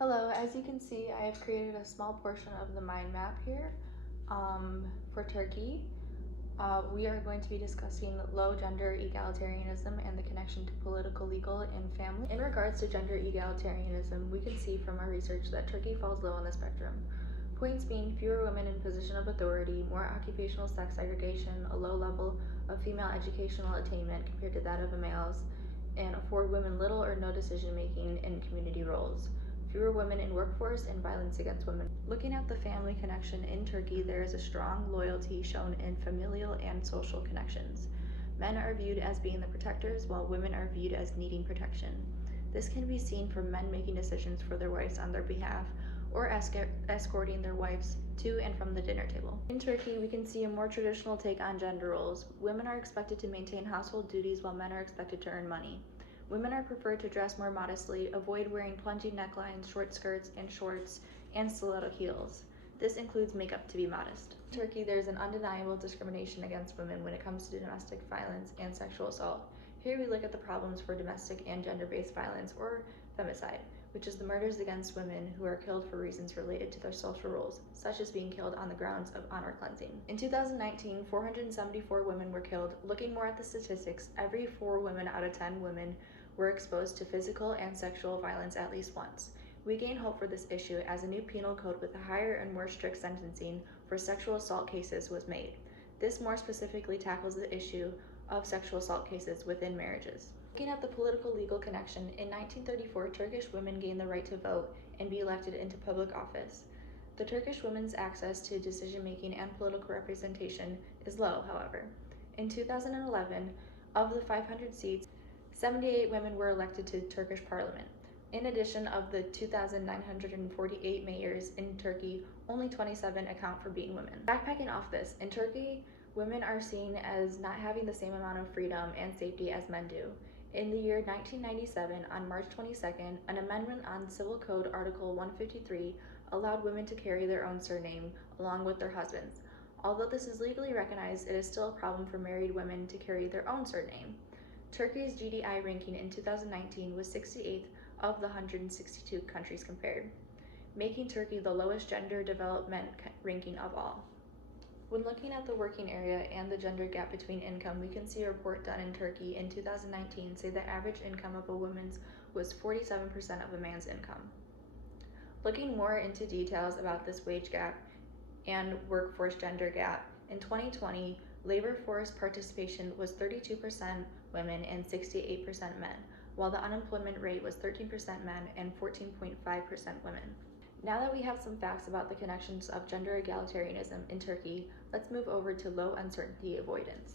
Hello, as you can see, I have created a small portion of the mind map here for Turkey. We are going to be discussing low gender egalitarianism and the connection to political, legal, and family. In regards to gender egalitarianism, we can see from our research that Turkey falls low on the spectrum. Points being fewer women in position of authority, more occupational sex segregation, a low level of female educational attainment compared to that of males, and afford women little or no decision making in community roles. Fewer women in workforce and violence against women. Looking at the family connection in Turkey, there is a strong loyalty shown in familial and social connections. Men are viewed as being the protectors, while women are viewed as needing protection. This can be seen from men making decisions for their wives on their behalf, or escorting their wives to and from the dinner table. In Turkey, we can see a more traditional take on gender roles. Women are expected to maintain household duties while men are expected to earn money. Women are preferred to dress more modestly, avoid wearing plunging necklines, short skirts and shorts, and stiletto heels. This includes makeup to be modest. In Turkey, there is an undeniable discrimination against women when it comes to domestic violence and sexual assault. Here we look at the problems for domestic and gender-based violence, or femicide, which is the murders against women who are killed for reasons related to their social roles, such as being killed on the grounds of honor cleansing. In 2019, 474 women were killed. Looking more at the statistics, every 4 women out of 10 women were exposed to physical and sexual violence at least once. We gain hope for this issue as a new penal code with a higher and more strict sentencing for sexual assault cases was made. This more specifically tackles the issue of sexual assault cases within marriages. Looking at the political legal connection, in 1934, Turkish women gained the right to vote and be elected into public office. The Turkish women's access to decision-making and political representation is low, however. In 2011, of the 500 seats, 78 women were elected to Turkish parliament. In addition, of the 2,948 mayors in Turkey, only 27 account for being women. Backpacking off this, in Turkey, women are seen as not having the same amount of freedom and safety as men do. In the year 1997, on March 22nd, an amendment on Civil Code Article 153 allowed women to carry their own surname along with their husbands. Although this is legally recognized, it is still a problem for married women to carry their own surname. Turkey's GDI ranking in 2019 was 68th of the 162 countries compared, making Turkey the lowest gender development ranking of all. When looking at the working area and the gender gap between income, we can see a report done in Turkey in 2019 say the average income of a woman's was 47% of a man's income. Looking more into details about this wage gap and workforce gender gap, in 2020, labor force participation was 32% women and 68% men, while the unemployment rate was 13% men and 14.5% women. Now that we have some facts about the connections of gender egalitarianism in Turkey, let's move over to low uncertainty avoidance.